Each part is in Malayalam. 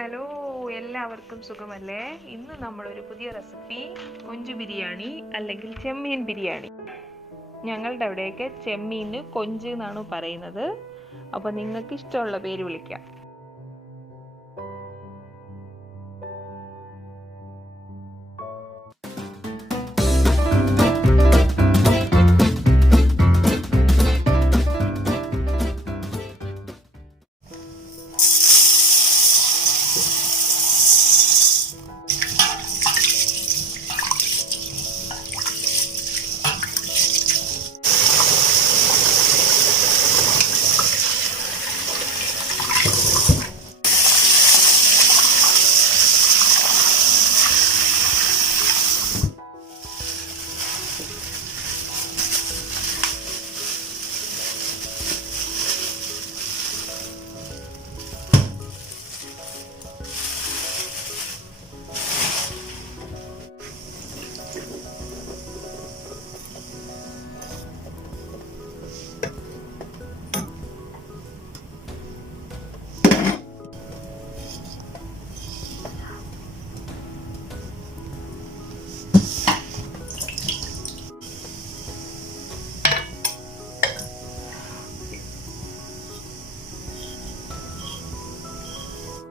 ഹലോ, എല്ലാവർക്കും സുഖമല്ലേ? ഇന്ന് നമ്മളൊരു പുതിയ റെസിപ്പി കൊഞ്ചു ബിരിയാണി അല്ലെങ്കിൽ ചെമ്മീൻ ബിരിയാണി. ഞങ്ങളുടെ അവിടെയൊക്കെ ചെമ്മീന് കൊഞ്ച് എന്നാണ് പറയുന്നത്. അപ്പോൾ നിങ്ങൾക്ക് ഇഷ്ടമുള്ള പേര് വിളിക്കാം.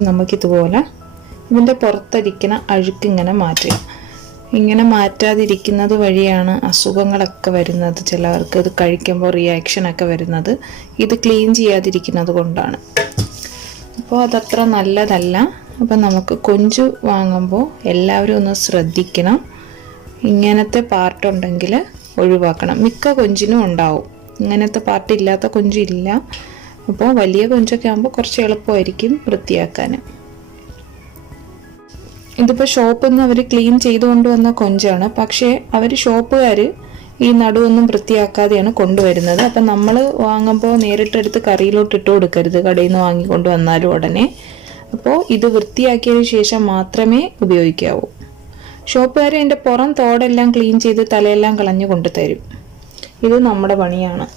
നമുക്കിതുപോലെ ഇതിൻ്റെ പുറത്തിരിക്കുന്ന അഴുക്കിങ്ങനെ മാറ്റുക. ഇങ്ങനെ മാറ്റാതിരിക്കുന്നത് വഴിയാണ് അസുഖങ്ങളൊക്കെ വരുന്നത്. ചിലവർക്ക് ഇത് കഴിക്കുമ്പോൾ റിയാക്ഷനൊക്കെ വരുന്നത് ഇത് ക്ലീൻ ചെയ്യാതിരിക്കുന്നത് കൊണ്ടാണ്. അപ്പോൾ അതത്ര നല്ലതല്ല. അപ്പം നമുക്ക് കൊഞ്ച് വാങ്ങുമ്പോൾ എല്ലാവരും ഒന്ന് ശ്രദ്ധിക്കണം. ഇങ്ങനത്തെ പാർട്ടുണ്ടെങ്കിൽ ഒഴിവാക്കണം. മിക്ക കൊഞ്ചിനും ഉണ്ടാവും, ഇങ്ങനത്തെ പാർട്ട് ഇല്ലാത്ത കൊഞ്ചില്ല. അപ്പോൾ വലിയ കൊഞ്ചൊക്കെ ആകുമ്പോൾ കുറച്ച് എളുപ്പമായിരിക്കും വൃത്തിയാക്കാൻ. ഇതിപ്പോൾ ഷോപ്പിൽ നിന്ന് അവർ ക്ലീൻ ചെയ്തുകൊണ്ട് വന്ന കൊഞ്ചാണ്. പക്ഷേ അവർ ഷോപ്പുകാർ ഈ നടുവൊന്നും വൃത്തിയാക്കാതെയാണ് കൊണ്ടുവരുന്നത്. അപ്പം നമ്മൾ വാങ്ങുമ്പോൾ നേരിട്ടെടുത്ത് കറിയിലോട്ട് ഇട്ട് കൊടുക്കരുത്, കടയിൽ നിന്ന് വാങ്ങിക്കൊണ്ട് വന്നാലും ഉടനെ. അപ്പോൾ ഇത് വൃത്തിയാക്കിയതിന് ശേഷം മാത്രമേ ഉപയോഗിക്കാവൂ. ഷോപ്പുകാർ അതിൻ്റെ പുറം തോടെല്ലാം ക്ലീൻ ചെയ്ത് തലയെല്ലാം കളഞ്ഞു കൊണ്ടുതരും. ഇത് നമ്മുടെ പണിയാണ്.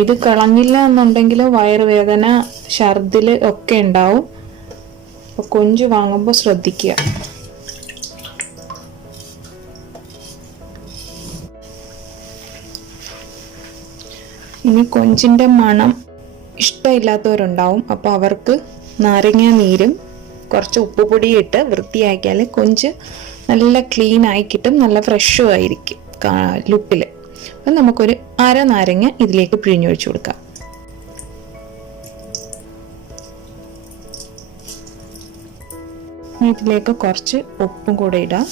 ഇത് കളഞ്ഞില്ല എന്നുണ്ടെങ്കിൽ വയറുവേദന, ഛർദിൽ ഒക്കെ ഉണ്ടാവും. അപ്പോൾ കൊഞ്ച് വാങ്ങുമ്പോൾ ശ്രദ്ധിക്കുക. ഇനി കൊഞ്ചിൻ്റെ മണം ഇഷ്ടമില്ലാത്തവരുണ്ടാവും. അപ്പോൾ അവർക്ക് നാരങ്ങ നീരും കുറച്ച് ഉപ്പുപൊടിയും ഇട്ട് വൃത്തിയാക്കിയാൽ കൊഞ്ച് നല്ല ക്ലീൻ ആയി കിട്ടും, നല്ല ഫ്രഷും ആയിരിക്കും ലുക്കിൽ. അപ്പം നമുക്കൊരു അര നാരങ്ങ ഇതിലേക്ക് പിഴിഞ്ഞൊഴിച്ചു കൊടുക്കാം. ഇതിലേക്ക് കുറച്ച് ഉപ്പും കൂടെ ഇടാം.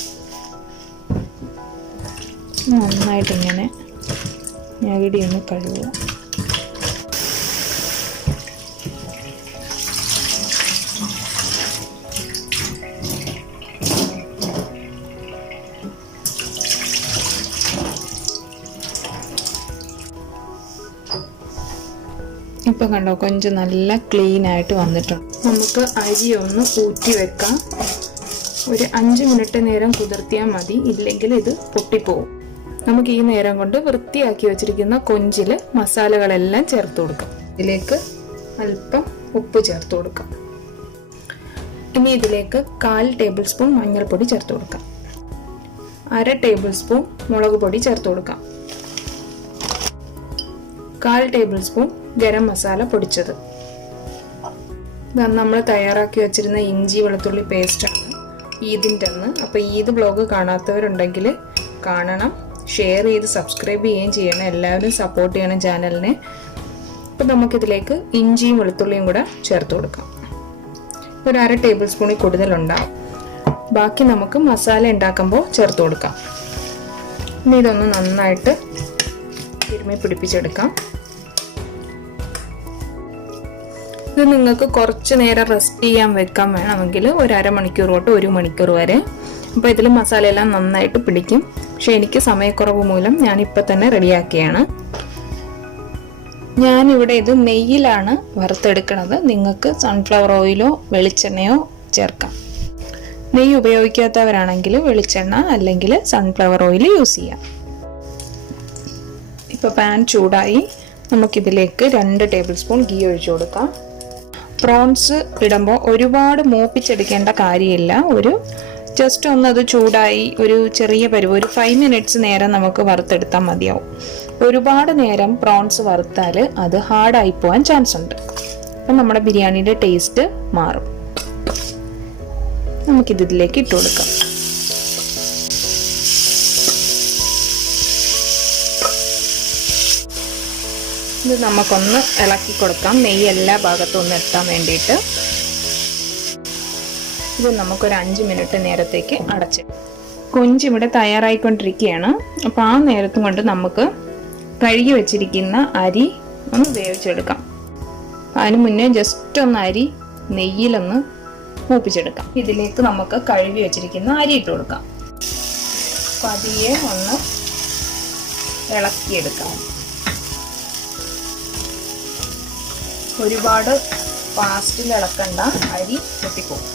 നന്നായിട്ടിങ്ങനെ ഞെരടിയൊന്ന് കഴുകുക. ഇപ്പം കണ്ടോ, കൊഞ്ച് നല്ല ക്ലീൻ ആയിട്ട് വന്നിട്ടുണ്ട്. നമുക്ക് അരി ഒന്ന് ഊറ്റി വെക്കാം. ഒരു 5 മിനിറ്റ് നേരം കുതിർത്തിയാൽ മതി, ഇല്ലെങ്കിൽ ഇത് പൊട്ടിപ്പോവും. നമുക്ക് ഈ നേരം കൊണ്ട് വൃത്തിയാക്കി വെച്ചിരിക്കുന്ന കൊഞ്ചിൽ മസാലകളെല്ലാം ചേർത്ത് കൊടുക്കാം. ഇതിലേക്ക് അല്പം ഉപ്പ് ചേർത്ത് കൊടുക്കാം. ഇനി ഇതിലേക്ക് 1/4 ടേബിൾ സ്പൂൺ മഞ്ഞൾപ്പൊടി ചേർത്ത് കൊടുക്കാം. 1/2 ടേബിൾ സ്പൂൺ മുളക് പൊടി ചേർത്ത് കൊടുക്കാം. 1/4 ടേബിൾ സ്പൂൺ ഗരം മസാല പൊടിച്ചത്. നമ്മൾ തയ്യാറാക്കി വെച്ചിരുന്ന ഇഞ്ചി വെളുത്തുള്ളി പേസ്റ്റാണ് ഈദിൻ്റെ അന്ന്. അപ്പോൾ ഈദ് ബ്ലോഗ് കാണാത്തവരുണ്ടെങ്കിൽ കാണണം, ഷെയർ ചെയ്ത് സബ്സ്ക്രൈബ് ചെയ്യുകയും ചെയ്യണം. എല്ലാവരും സപ്പോർട്ട് ചെയ്യണം ചാനലിനെ. അപ്പോൾ നമുക്കിതിലേക്ക് ഇഞ്ചിയും വെളുത്തുള്ളിയും കൂടെ ചേർത്ത് കൊടുക്കാം. ഒരു 1/2 ടേബിൾ സ്പൂണിൽ കൂടുതലുണ്ടാവും. ബാക്കി നമുക്ക് മസാല ഉണ്ടാക്കുമ്പോൾ ചേർത്ത് കൊടുക്കാം. ഇനി ഇതൊന്ന് നന്നായിട്ട് തിരുമ്മി പിടിപ്പിച്ചെടുക്കാം. ഇത് നിങ്ങൾക്ക് കുറച്ച് നേരം റെസ്റ്റ് ചെയ്യാൻ വെക്കാൻ വേണമെങ്കിൽ ഒരു 1/2 മണിക്കൂർ തൊട്ട് 1 മണിക്കൂർ വരെ. അപ്പോൾ ഇതിൽ മസാലയെല്ലാം നന്നായിട്ട് പിടിക്കും. പക്ഷെ എനിക്ക് സമയക്കുറവ് മൂലം ഞാനിപ്പോൾ തന്നെ റെഡിയാക്കിയാണ്. ഞാനിവിടെ ഇത് നെയ്യിലാണ് വറുത്തെടുക്കുന്നത്. നിങ്ങൾക്ക് സൺഫ്ലവർ ഓയിലോ വെളിച്ചെണ്ണയോ ചേർക്കാം. നെയ്യ് ഉപയോഗിക്കാത്തവരാണെങ്കിൽ വെളിച്ചെണ്ണ അല്ലെങ്കിൽ സൺഫ്ലവർ ഓയിൽ യൂസ് ചെയ്യാം. ഇപ്പോൾ പാൻ ചൂടായി. നമുക്കിതിലേക്ക് 2 ടേബിൾ സ്പൂൺ ഗീ ഒഴിച്ചു കൊടുക്കാം. പ്രോൺസ് ഇടുമ്പോൾ ഒരുപാട് മൂപ്പിച്ചെടുക്കേണ്ട കാര്യമില്ല. ഒരു ജസ്റ്റ് ഒന്നത് ചൂടായി ഒരു ചെറിയ പരുവ് ഒരു 5 മിനിറ്റ്സ് നേരം നമുക്ക് വറുത്തെടുത്താൽ മതിയാവും. ഒരുപാട് നേരം പ്രോൺസ് വറുത്താൽ അത് ഹാർഡായി പോകാൻ ചാൻസ് ഉണ്ട്. അപ്പം നമ്മുടെ ബിരിയാണിയുടെ ടേസ്റ്റ് മാറും. നമുക്കിതിലേക്ക് ഇട്ട് കൊടുക്കാം. ഇത് നമുക്കൊന്ന് ഇളക്കി കൊടുക്കാം, നെയ്യ് എല്ലാ ഭാഗത്തും ഒന്ന് എത്താൻ വേണ്ടിയിട്ട്. ഇത് നമുക്കൊരു 5 മിനിറ്റ് നേരത്തേക്ക് അടച്ച്. കൊഞ്ച് ഇവിടെ തയ്യാറായിക്കൊണ്ടിരിക്കുകയാണ്. അപ്പോൾ ആ നേരത്തും കൊണ്ട് നമുക്ക് കഴുകി വെച്ചിരിക്കുന്ന അരി ഒന്ന് വേവിച്ചെടുക്കാം. അതിന് മുന്നേ ജസ്റ്റ് ഒന്ന് അരി നെയ്യിലൊന്ന് മൂപ്പിച്ചെടുക്കാം. ഇതിലേക്ക് നമുക്ക് കഴുകി വെച്ചിരിക്കുന്ന അരി ഇട്ട് കൊടുക്കാം. പതിയെ ഒന്ന് ഇളക്കിയെടുക്കാം. ഒരുപാട് ഫാസ്റ്റിൽ ഇളക്കണ്ട, അരി പൊട്ടിപ്പോകും.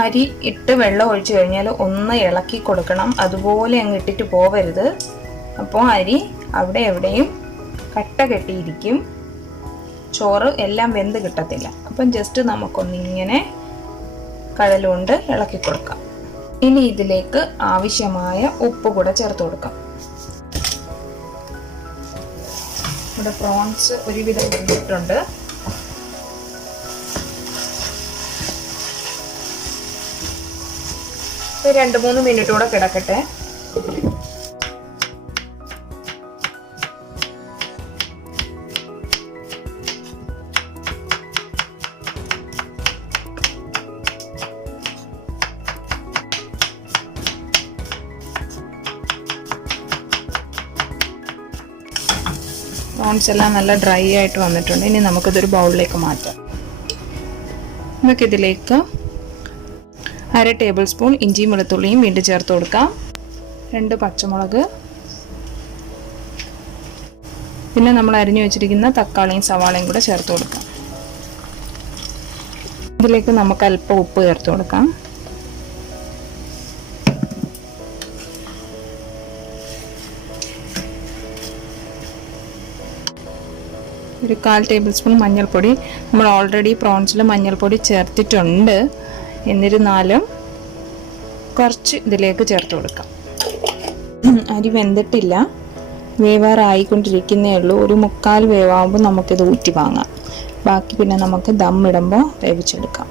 അരി ഇട്ട് വെള്ളം ഒഴിച്ചു കഴിഞ്ഞാൽ ഒന്ന് ഇളക്കി കൊടുക്കണം. അതുപോലെ അങ്ങ് ഇട്ടിട്ട് പോവരുത്. അപ്പോൾ അരി അവിടെ എവിടെയും കട്ട കെട്ടിയിരിക്കും, ചോറ് എല്ലാം വെന്ത് കിട്ടത്തില്ല. അപ്പം ജസ്റ്റ് നമുക്കൊന്നിങ്ങനെ കഴലുകൊണ്ട് ഇളക്കി കൊടുക്കാം. ഇനി ഇതിലേക്ക് ആവശ്യമായ ഉപ്പ് കൂടെ ചേർത്ത് കൊടുക്കാം. ഇവിടെ പ്രോൺസ് ഒരുവിധം വെന്തിട്ടുണ്ട്. ഒരു 2-3 മിനിറ്റ് കൂടെ കിടക്കട്ടെ. പ്രോൺസ് എല്ലാം നല്ല ഡ്രൈ ആയിട്ട് വന്നിട്ടുണ്ട്. ഇനി നമുക്കിതൊരു ബൗളിലേക്ക് മാറ്റാം. നമുക്കിതിലേക്ക് 1/2 ടേബിൾ സ്പൂൺ ഇഞ്ചിയും വെളുത്തുള്ളിയും വീണ്ടും ചേർത്ത് കൊടുക്കാം. 2 പച്ചമുളക്, പിന്നെ നമ്മൾ അരിഞ്ഞു വെച്ചിരിക്കുന്ന തക്കാളിയും സവാളയും കൂടെ ചേർത്ത് കൊടുക്കാം. ഇതിലേക്ക് നമുക്ക് അല്പം ഉപ്പ് ചേർത്ത് കൊടുക്കാം. ഒരു 1/4 ടേബിൾ സ്പൂൺ മഞ്ഞൾപ്പൊടി. നമ്മൾ ഓൾറെഡി പ്രോൺസിൽ മഞ്ഞൾപ്പൊടി ചേർത്തിട്ടുണ്ട്. എന്നിരുന്നാലും കുറച്ച് ഇതിലേക്ക് ചേർത്ത് കൊടുക്കാം. അരി വെന്തിട്ടില്ല, വേവാറായിക്കൊണ്ടിരിക്കുന്നേ ഉള്ളൂ. ഒരു 3/4 വേവാകുമ്പോൾ നമുക്കിത് ഊറ്റി വാങ്ങാം. ബാക്കി പിന്നെ നമുക്ക് ദം ഇടുമ്പോൾ വേവിച്ചെടുക്കാം.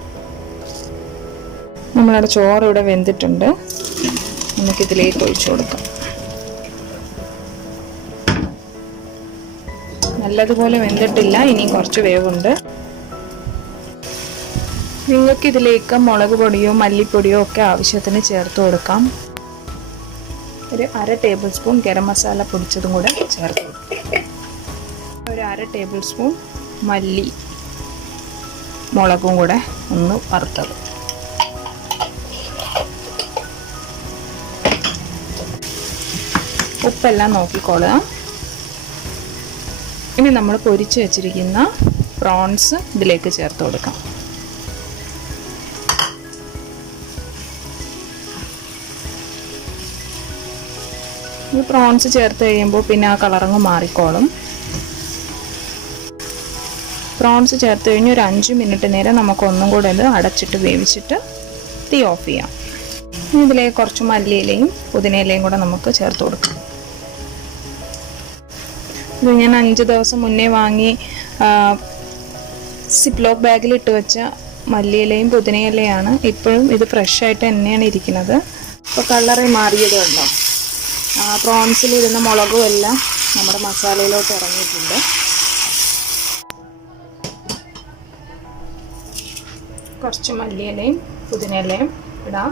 നമ്മളുടെ ചോറ് ഇവിടെ വെന്തിട്ടുണ്ട്. നമുക്കിതിലേക്ക് ഒഴിച്ചു കൊടുക്കാം. നല്ലതുപോലെ വെന്തിട്ടില്ല, ഇനി കുറച്ച് വേവുണ്ട്. നിങ്ങൾക്ക് ഇതിലേക്ക് മുളക് പൊടിയോ മല്ലിപ്പൊടിയോ ഒക്കെ ആവശ്യത്തിന് ചേർത്ത് കൊടുക്കാം. ഒരു 1/2 ടേബിൾ സ്പൂൺ ഗരം മസാല പൊടിച്ചതും കൂടെ ചേർത്ത് കൊടുക്കാം. ഒരു 1/2 ടേബിൾ സ്പൂൺ മല്ലി മുളകും കൂടെ ഒന്ന് വറുത്തത്. ഉപ്പെല്ലാം നോക്കിക്കോളുക. ഇനി നമ്മൾ പൊരിച്ച് വെച്ചിരിക്കുന്ന പ്രോൺസ് ഇതിലേക്ക് ചേർത്ത് കൊടുക്കാം. ഈ പ്രോൺസ് ചേർത്ത് കഴിയുമ്പോൾ പിന്നെ ആ കളറങ്ങ് മാറിക്കോളും. പ്രോൺസ് ചേർത്ത് കഴിഞ്ഞ് ഒരു 5 മിനിറ്റ് നേരം നമുക്ക് ഒന്നും കൂടെ ഇത് അടച്ചിട്ട് വേവിച്ചിട്ട് തീ ഓഫ് ചെയ്യാം. ഇതിലേക്ക് കുറച്ച് മല്ലിയിലയും പുതിനയിലയും കൂടെ നമുക്ക് ചേർത്ത് കൊടുക്കാം. ഇത് ഞാൻ 5 ദിവസം മുന്നേ വാങ്ങി സിപ്ലോക്ക് ബാഗിൽ ഇട്ട് വെച്ച മല്ലിയിലയും പുതിനയിലയാണ്. ഇപ്പോഴും ഇത് ഫ്രഷായിട്ട് തന്നെയാണ് ഇരിക്കുന്നത്. അപ്പോൾ കളറ് മാറിയതുണ്ടോ, പ്രോൺസിൽ ഇരുന്ന മുളകും എല്ലാം നമ്മുടെ മസാലയിലോട്ട് ഇറങ്ങിയിട്ടുണ്ട്. കുറച്ച് മല്ലിയിലയും പുതിനയിലയും ഇടാം.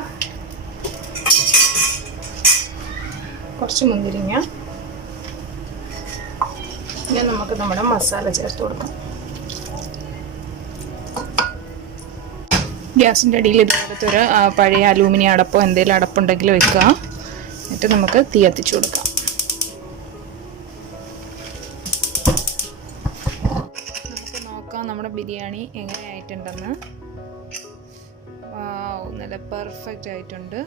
കുറച്ച് മുന്തിരിങ്ങ. ഇനി നമുക്ക് നമ്മുടെ മസാല ചേർത്ത് കൊടുക്കാം. ഗ്യാസിൻ്റെ അടിയിൽ ഇതുപോലത്തൊരു പഴയ അലൂമിനിയം അടപ്പോ എന്തെങ്കിലും അടപ്പുണ്ടെങ്കിൽ വെക്കുക. എന്നിട്ട് നമുക്ക് തീ കത്തിച്ചു കൊടുക്കാം. നമുക്ക് നോക്കാം നമ്മുടെ ബിരിയാണി എങ്ങനെയായിട്ടുണ്ടെന്ന്. വാവ്, നല്ല പെർഫെക്റ്റ് ആയിട്ടുണ്ട്.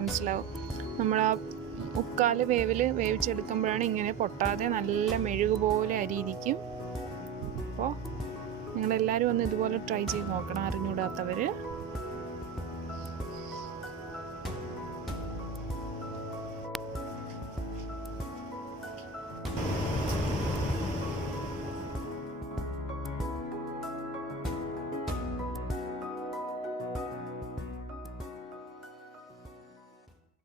മനസ്സിലാവും. നമ്മൾ ആ മുക്കാൽ വേവിൽ വേവിച്ചെടുക്കുമ്പോഴാണ് ഇങ്ങനെ പൊട്ടാതെ നല്ല മെഴുക് പോലെ അരിയിരിക്കും. അപ്പോൾ നിങ്ങളെല്ലാവരും ഒന്ന് ഇതുപോലെ ട്രൈ ചെയ്ത് നോക്കണം, അറിഞ്ഞൂടാത്തവർ.